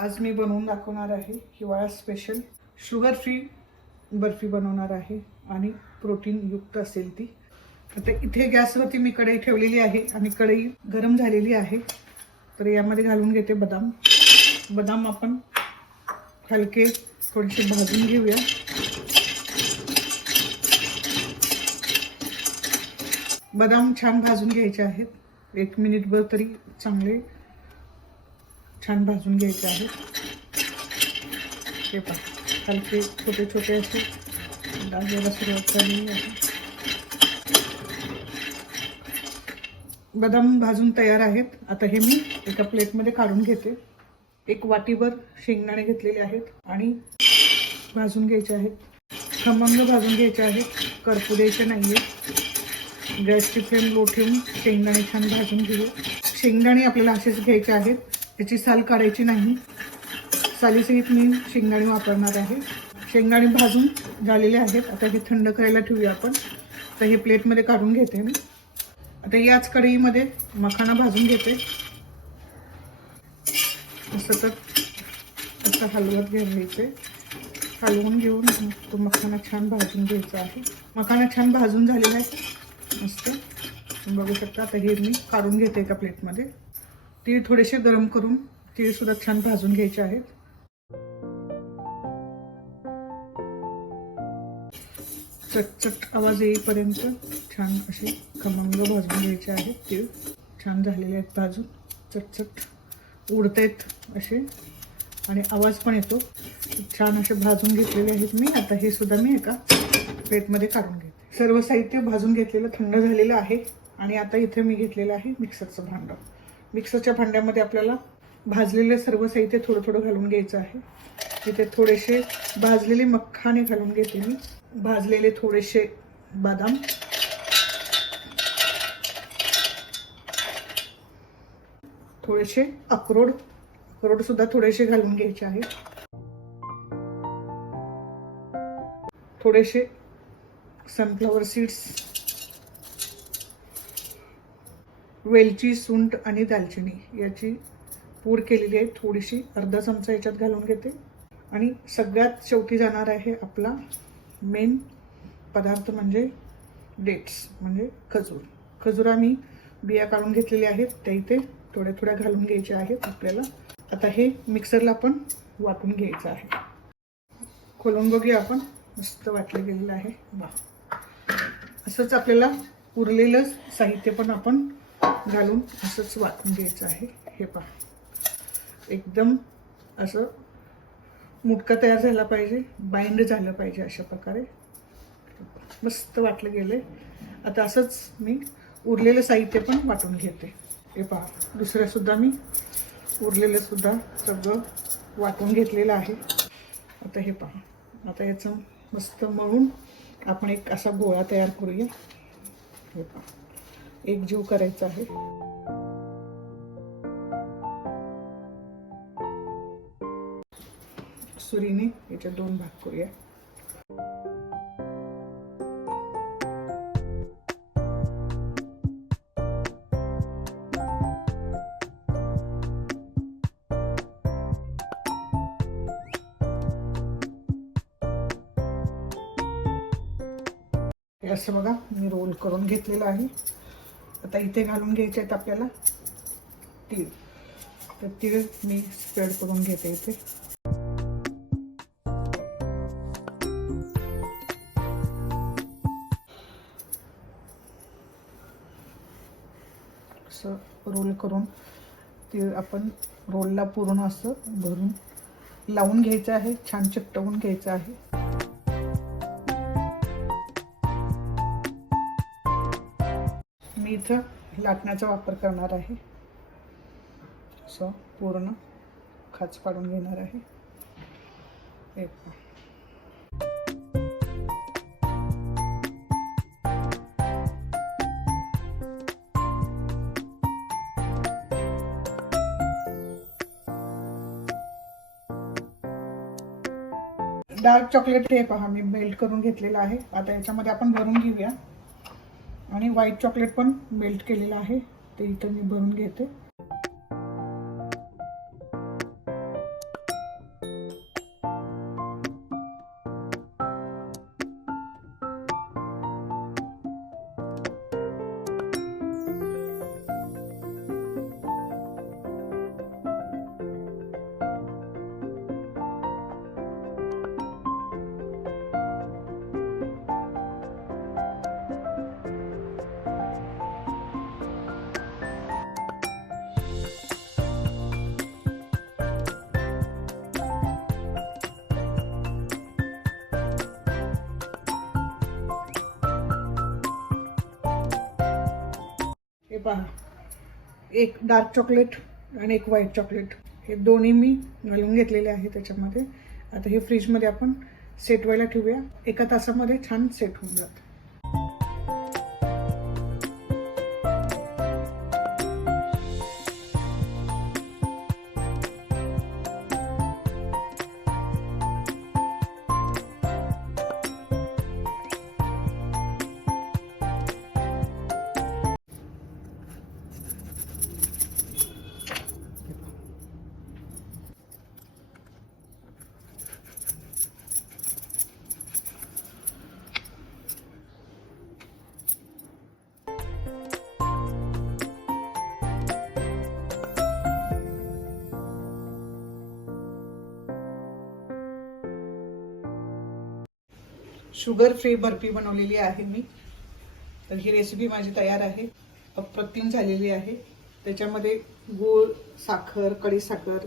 आज मी बनवून दाखवणार आहे हिवाळा स्पेशल शुगर फ्री बर्फी बनवणार आहे आणि प्रोटीन युक्त असेल ती। आता इथे गॅसवरती मी कढई ठेवलेली आहे आणि कढई गरम झालेली आहे। तर यामध्ये घालून घेते बदाम। बदाम आपण हलके थोडेसे भाजून घेऊया। बदाम छान भाजून घ्यायचे आहेत, 1 मिनिटभर तरी चांगले छान भाजून घ्यायचे आहेत। हे पहा हलके छोटे छोटे असे डागायला सुरुवात झालेली आहे। बदाम भाजून तयार आहेत। आता हे मी एका प्लेटमध्ये काढून घेते। 1 वाटीभर शेंगदाणे घेतलेले आहेत आणि भाजून घ्यायचे आहेत, खमंग भाजून घ्यायचे आहेत, करपू द्यायचे नाहीये। गॅसची फ्लेम लो ठेवून शेंगदाणे छान भाजून घेऊ। शेंगदाणे आपल्याला असेच घ्यायचे आहेत, त्याची साल काढायची नाही। सालीसहित मी शेंगदाणे वापरणार आहे। शेंगदाणे भाजून झालेले आहेत। आता हे थंड करायला ठेवूया आपण। तर हे प्लेटमध्ये काढून घेते मी। आता याच कढईमध्ये मखाना भाजून घेते। सतत असं हलवत घ्यायचे, हलवून घेऊन तो मखाना छान भाजून घ्यायचा आहे। मखाना छान भाजून झालेला आहे मस्त, तुम्ही बघू शकता। आता हे मी काढून घेते एका प्लेटमध्ये। तीळ थोडेसे गरम करून तीळ सुद्धा छान भाजून घ्यायचे आहेत। चटचट आवाज येईपर्यंत छान असे खमंग भाजून घ्यायचे आहेत। तीळ छान झालेले आहेत भाजून, चटचट उडतायत असे आणि आवाज पण येतो। छान असे भाजून घेतलेले आहेत मी। आता हे सुद्धा मी एका प्लेटमध्ये काढून घेते। सर्व साहित्य भाजून घेतलेलं थंड झालेलं आहे आणि आता इथे मी घेतलेलं आहे मिक्सरचं भांडं। मिक्सरच्या भांड्यामध्ये आपल्याला भाजलेले सर्व साहित्य थोडं थोडं घालून घ्यायचं आहे। इथे थोडेसे भाजलेले मखाने घालून घेते मी, भाजलेले थोडेसे बदाम, थोडेसे अक्रोड सुद्धा थोडेसे घालून घ्यायचे आहेत, थोडेसे सनफ्लॉवर सीड्स, वेलची, सुंठ आणि दालचिनी याची पूड केलेली आहे थोडीशी, अर्धा चमचा याच्यात घालून घेते। आणि सगळ्यात शेवटी जाणार आहे आपला मेन पदार्थ म्हणजे डेट्स म्हणजे खजूर। खजूर आम्ही बिया काढून घेतलेले आहेत, त्या इथे थोड्या थोड्या घालून घ्यायच्या आहेत आपल्याला। आता हे मिक्सरला आपण वाटून घ्यायचं आहे। खोलून बघूया आपण, मस्त वाटलं गेलेलं आहे। असंच आपल्याला उरलेलं साहित्य पण आपण घालून असंच वाटून घ्यायचं आहे। हे पहा एकदम असं मुटका तयार झाला पाहिजे, बाइंड झालं पाहिजे अशा प्रकारे मस्त वाटलं गेले। आता असंच मी उरलेलं साहित्य पण वाटून घेते। हे पहा दुसऱ्या सुद्धा मी उरलेलं सुद्धा सगळं वाटून घेतलेलं आहे। आता हे पहा, आता याचं मस्त मळून आपण एक असा गोळा तयार करूया। हे पहा एक जीव करायचा आहे। सुरीने याचे 2 भाग करूया। हे असं बघा मी रोल करून घेतलेलं आहे। आता इथे घालून घ्यायचे आहेत आपल्याला तीळ। तर तीळ मी स्प्रेड करून घेते इथे। असं रोल करून तीळ आपण रोलला पूर्ण असं भरून लावून घ्यायचं आहे, छान चिकटवून घ्यायचं आहे। मी इथं लाटण्याचा वापर करणार आहे, असं पूर्ण खाच पाडून घेणार आहे। डार्क चॉकलेट हे पहा मी मेल्ट करून घेतलेलं आहे। आता याच्यामध्ये आपण भरून घेऊया आणि व्हाईट चॉकलेट पण मेल्ट केलेलं आहे, ते इथं मी भरून घेते। पहा, एक डार्क चॉकलेट आणि एक व्हाईट चॉकलेट, हे दोन्ही मी घालून घेतलेले आहे त्याच्यामध्ये. आता हे फ्रीजमध्ये आपण सेट व्हायला ठेवूया. 1 तासामध्ये छान सेट होऊन जातं. शुगर फ्री बर्फी बनवलेली आहे मी. तर ही रेसिपी माझी तयार आहे, अप्रतिम झालेली आहे. त्याच्यामध्ये गूळ, साखर, कढीसाखर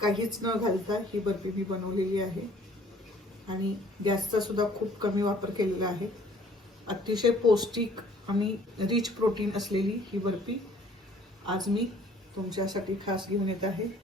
काहीच न घालता ही बर्फी मी बनवलेली आहे आणि गॅसचा सुद्धा खूप कमी वापर केलेला आहे. अतिशय पौष्टिक आणि रिच प्रोटीन असलेली ही बर्फी आज मी तुमच्यासाठी खास घेऊन येत आहे.